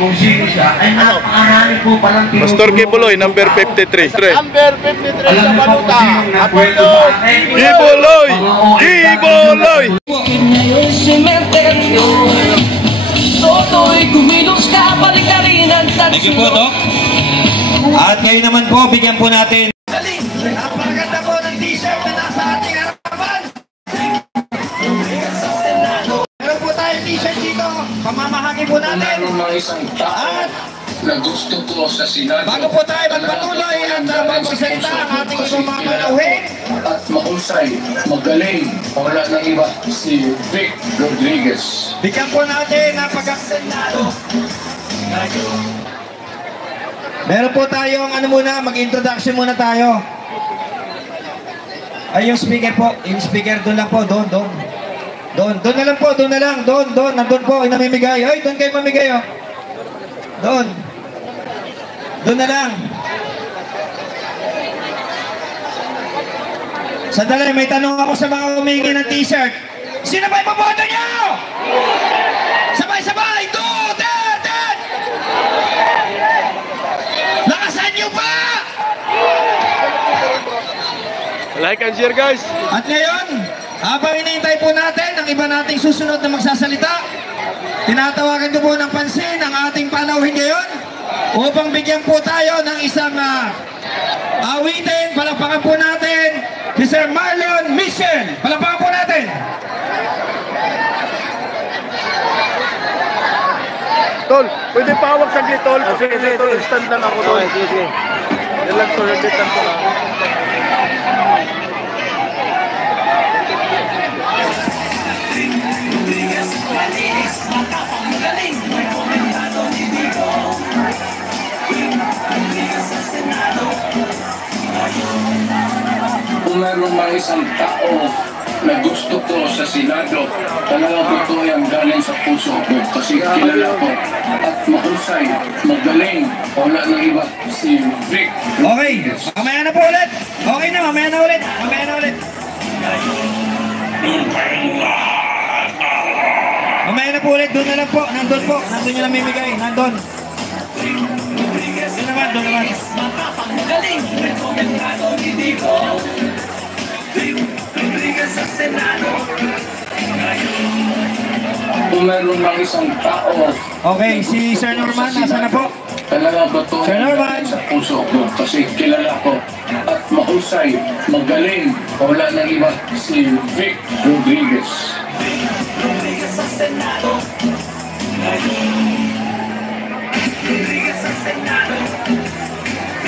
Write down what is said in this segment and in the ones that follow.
kung sino siya, ay napakarami po palang tinutulong. Pastor Kibuloy, number 53. Number 53 sa baluta. Kibuloy! Kibuloy! Ngayon sementeryo, toto'y kumilos ka, balik na rin ang tanso. Thank you po, Dok. At ngayon naman po, bigyan po natin. Napakaganda po ng t-shirt na nasa ating harapan. Meron po tayong t-shirt dito. Pamamahagi po natin. At na gusto ko sa Senado. bago po tayo magpatuloy at magsasalita ang ating mga panauhin. At mahusay, magaling, wala nang iba, si Vic Rodriguez. Bigyan po natin ang pagkasenado. Meron po tayong ano muna, mag-introduction muna tayo. Ay, yung speaker po, yung speaker doon lang po, doon na lang po, nandun po, namimigay. Ay, doon kayo mamigay, oh. Doon na lang. Sandali, may tanong ako sa mga humingi ng t-shirt. Sino ba ipaboto nyo? Sabay-sabay, 2, 10! Lakasan nyo pa! Like and share, guys. At ngayon, habang hinihintay po natin ang iba nating susunod na magsasalita, tinatawagan ko po ng pansin ang ating panauhin ngayon upang bigyan po tayo ng isang awitin. Palakpakan po natin si Sir Marlon Michel. Palakpakan po natin. Tol, pwede pawag saglit, Tol. Sige, Tol. Stand lang ako, Tol. Sige. Yan lang, Tol. Saglit lang po. Kung meron mga isang tao na gusto ko sa Senado, talagang totoo yan galing sa puso ko kasi kilala ko at mahusay, magaling, wala nang iba, si Vic. Okay, mamaya na po ulit. Okay na, mamaya na ulit. Mamaya na po ulit, doon na lang po. Nandun yung namimigay, nandun. Doon naman. Galing, rekomendado ni Dico. Rodriguez sa Senado. Kung meron mga isang tao Okay, si Sir Norman, nasa na po? talagang totoo Sir Norman. sa puso ko kasi kilala ko at mahusay, magaling, wala nang iba, si Vic Rodriguez. Rodriguez sa Senado. Rodriguez sa Senado.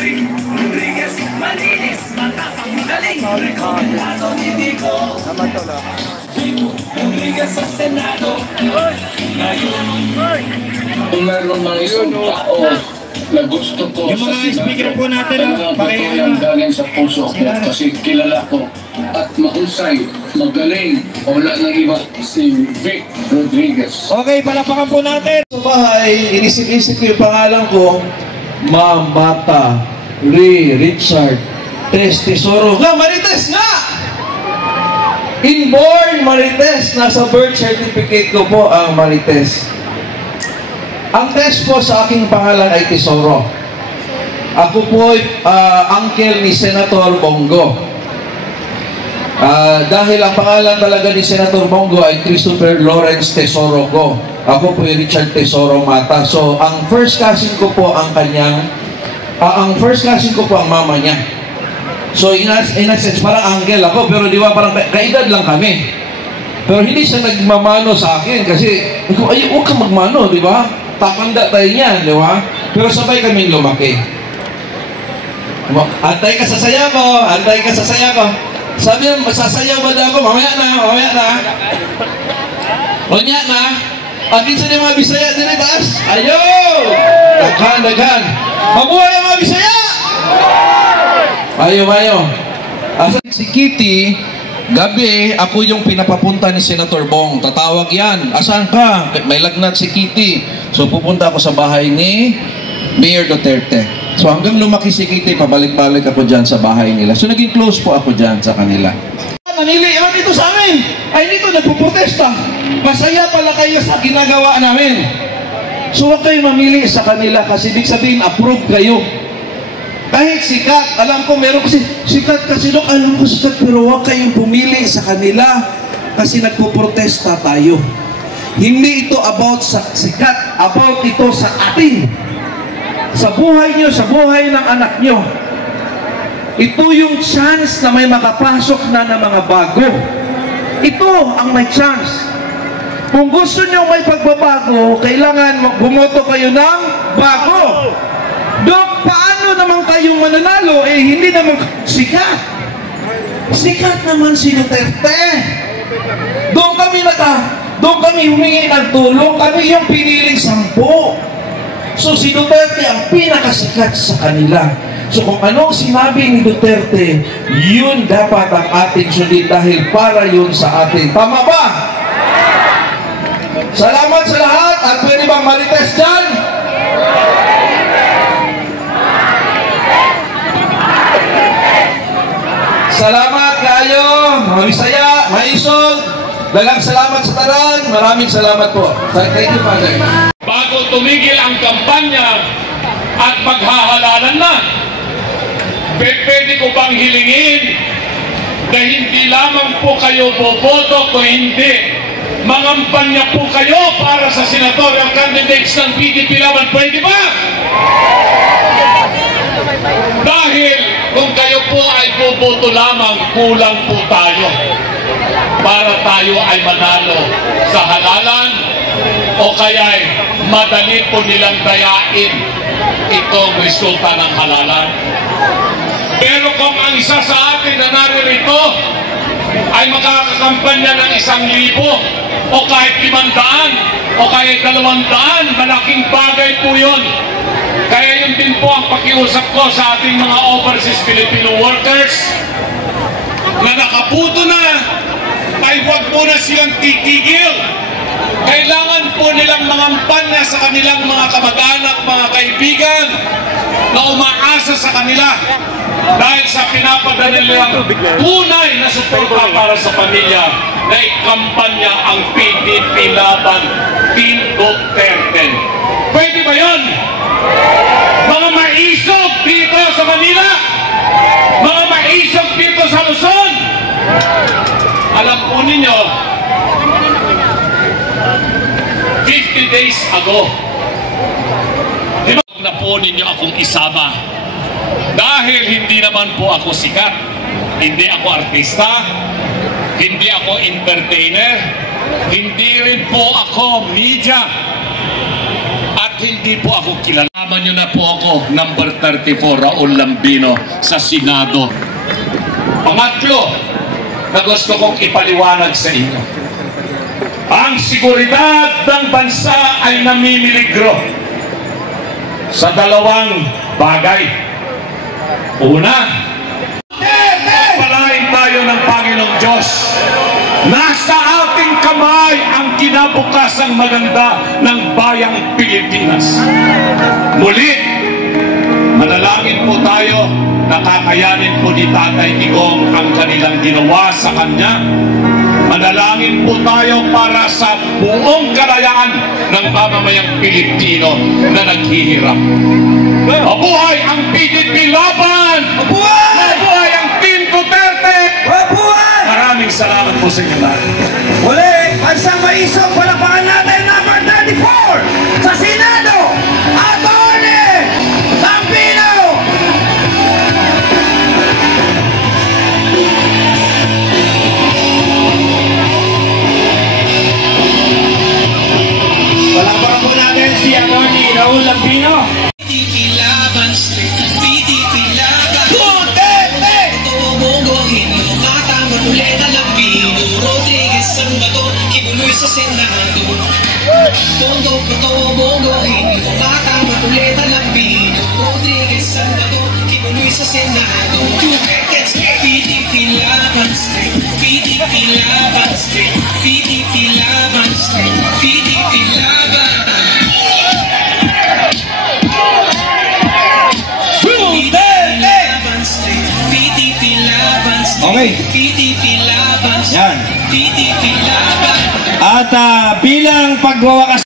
Rodriguez, malinis, matapang, magaling, rekomendado ni Dico. Rodriguez sa Senado. Kung meron mga isang tao na gusto ko Yung sa mga speaker po natin, talagang totoo yan galing sa puso ko kasi kilala ko at mahusay, magaling, wala nang iba, si Vic Rodriguez. Okay, palakpakan po natin. Sa bahay, inisip-isip ko yung pangalan ko, Mamata Richard Tesoro. Nga, Marites nga! Inborn Marites. Nasa birth certificate ko po ang Marites. Ang test po sa aking pangalan ay Tesoro. Ako po ay uncle ni Senator Bongo. Dahil ang pangalan talaga ni Senator Bongo ay Christopher Lawrence Tesoro ko. Ako po ay Richard Tesoro Mata. So, ang first cousin ko po ang kanyang, ang first cousin ko po ang mama niya. So, in a sense, parang uncle ako, pero di ba, parang kaedad lang kami. Pero hindi siya nagmamano sa akin kasi, ay, huwag kang magmano, di ba? Takanda tayo niyan, di ba? Pero sabay kaming lumaki. Antay ka sa saya ko, Sabi niya, masasayaw ba daw ako? Mamaya na. Unya na. Akin sa mga Bisaya din ay taas. Ayo! Daghan. Mabuhay ang mga Bisaya! Mayo. Si Kitty, gabi, ako yung pinapapunta ni Senator Bong. Tatawag yan. Asan ka? May lagnat si Kitty. So pupunta ako sa bahay ni Mayor Duterte. So hanggang lumaki si Kitty, pabalik-balik ako dyan sa bahay nila. So naging close po ako dyan sa kanila. Nanili naman dito sa amin. Ay dito nagpuprotesta. Masaya pala kayo sa ginagawa namin. So huwag kayong mamili sa kanila kasi ibig sabihin approve kayo. Kahit sikat, alam ko meron kasi sikat kasi Dok, alam ko sikat, pero huwag kayong pumili sa kanila kasi nagpo-protesta tayo. Hindi ito about sa sikat, about ito sa atin. Sa buhay nyo, sa buhay ng anak nyo. Ito yung chance na may makapasok na ng mga bago. Ito ang may chance. Kung gusto nyo may pagbabago, kailangan bumoto kayo ng bago. Dok, paano naman kayong mananalo? Eh, hindi naman sikat. Sikat naman si Duterte. Doon kami humingi ng tulong. Kami yung piniling 10. So si Duterte ang pinakasikat sa kanila. So kung anong sinabi ni Duterte, yun dapat ang ating sundin dahil para yun sa atin. Tama ba? Salamat sa lahat. At pwede bang marites dyan? Salamat kayo. Mamisaya, maisog. Dalang salamat sa tanan. Maraming salamat po. Thank you, Father. Bago tumigil ang kampanya at maghahalalan na, pwede ko bang hilingin na hindi lamang po kayo boboto kung hindi mangampanya po kayo para sa senatorial candidates ng PDP Laban. Pwede ba? Dahil kung kayo po ay boboto lamang, kulang po tayo para tayo ay manalo sa halalan o kaya'y madali po nilang dayain itong resulta ng halalan. Pero kung ang isa sa atin na naririto ay makakakampanya ng 1,000 o kahit 500 o kahit 200, malaking bagay po yun. Kaya yun din po ang pakiusap ko sa ating mga overseas Filipino workers na nakaputo na, ay huwag muna silang titigil. Kailangan po nilang mangampanya sa kanilang mga kamag-anak, mga kaibigan na umaasa sa kanila dahil sa pinapadala nilang tunay na suporta para sa pamilya na ikampanya ang PDP Laban Team Duterte. Pwede ba yun? Mga maisog dito sa Manila, mga maisog dito sa Luzon, alam po ninyo, 50 days ago, na po ninyo akong isama. Dahil hindi naman po ako sikat, hindi ako artista, hindi ako entertainer, hindi rin po ako media, at hindi po ako kilala. Tama nyo na po ako, number 34, Raul Lambino, sa Senado. Pangatlo, na gusto kong ipaliwanag sa inyo. Ang seguridad ng bansa ay namimiligro sa 2 bagay. Una, palain tayo ng Panginoong Diyos. Nasa ating kamay ang kinabukasang maganda ng bayang Pilipinas. Muli, manalangin po tayo, nakakayanin po ni Tatay Digong ang kanilang ginawa sa kanya. Manalangin po tayo para sa buong kalayaan ng mamamayang Pilipino na naghihirap. Mabuhay ang PDP Laban! Mabuhay! Mabuhay ang Team Duterte! Mabuhay! Maraming salamat po sa inyo lahat. Muli, bansang maisog, palapakan natin number 34 sa Senado, Atty. Lambino! Palapakan po natin si Atty. Raul Lambino. PDP Laban Street, PDP Laban Duterte! Tumunggohin mo, katamang ulit ang Lambino Rodriguez ang bato, kibuloy sa Senado. Tondo ko tumunggohin mo, katamang ulit ang Lambino Rodriguez ang bato, kibuloy sa Senado. PDP Laban Street, PDP Laban Street, PDP Laban Street, PDP Laban. Okay. Yan. At bilang pagwawakas